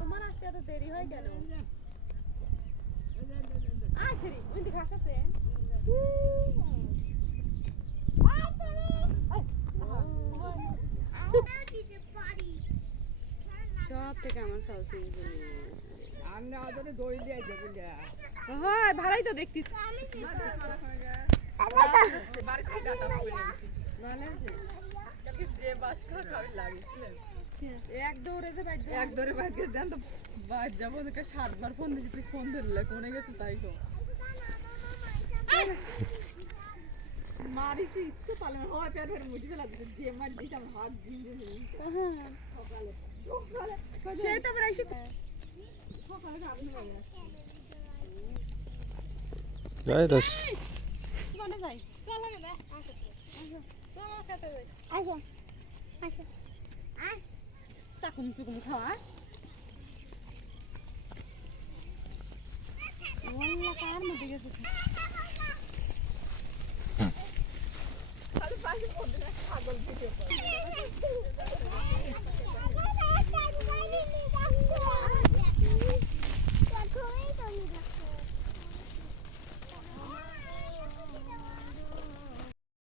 তোমার আসতে এত দেরি হয় কেন? আছেরি ওই দিকে ঘাস আছে। সব থেকে আমার সাউসিং আমরা ওদের দই দিয়ে দেবো হয় ভালোই তো দেখতে যে বাস খাওয়া লাগিয়েছিলেন এক দৌড়ে এক ধরে বাইকে দেন তো বাইর যাবো ওদেরকে 7 বার ফোন দিয়েছি তুই ফোন ধরলে কোনে গেছে তাই তো মারিছি ইচ্ছে পালে হয় পেট ধরে মুঠি ফেলা দিতে যে মার দিছে আমার হাত ঝিমঝে সকালে সকালে সেই তো আমরা এসে সকালে আপনি বলে যাই রে কোনে যাই চলো না আসো চলো খেতে যাই আসো আসো আয় চাকুম চুকুম খাওয়া ওয়াল্লা কার মধ্যে গেছে খালি পাশে পড়ে ছাগল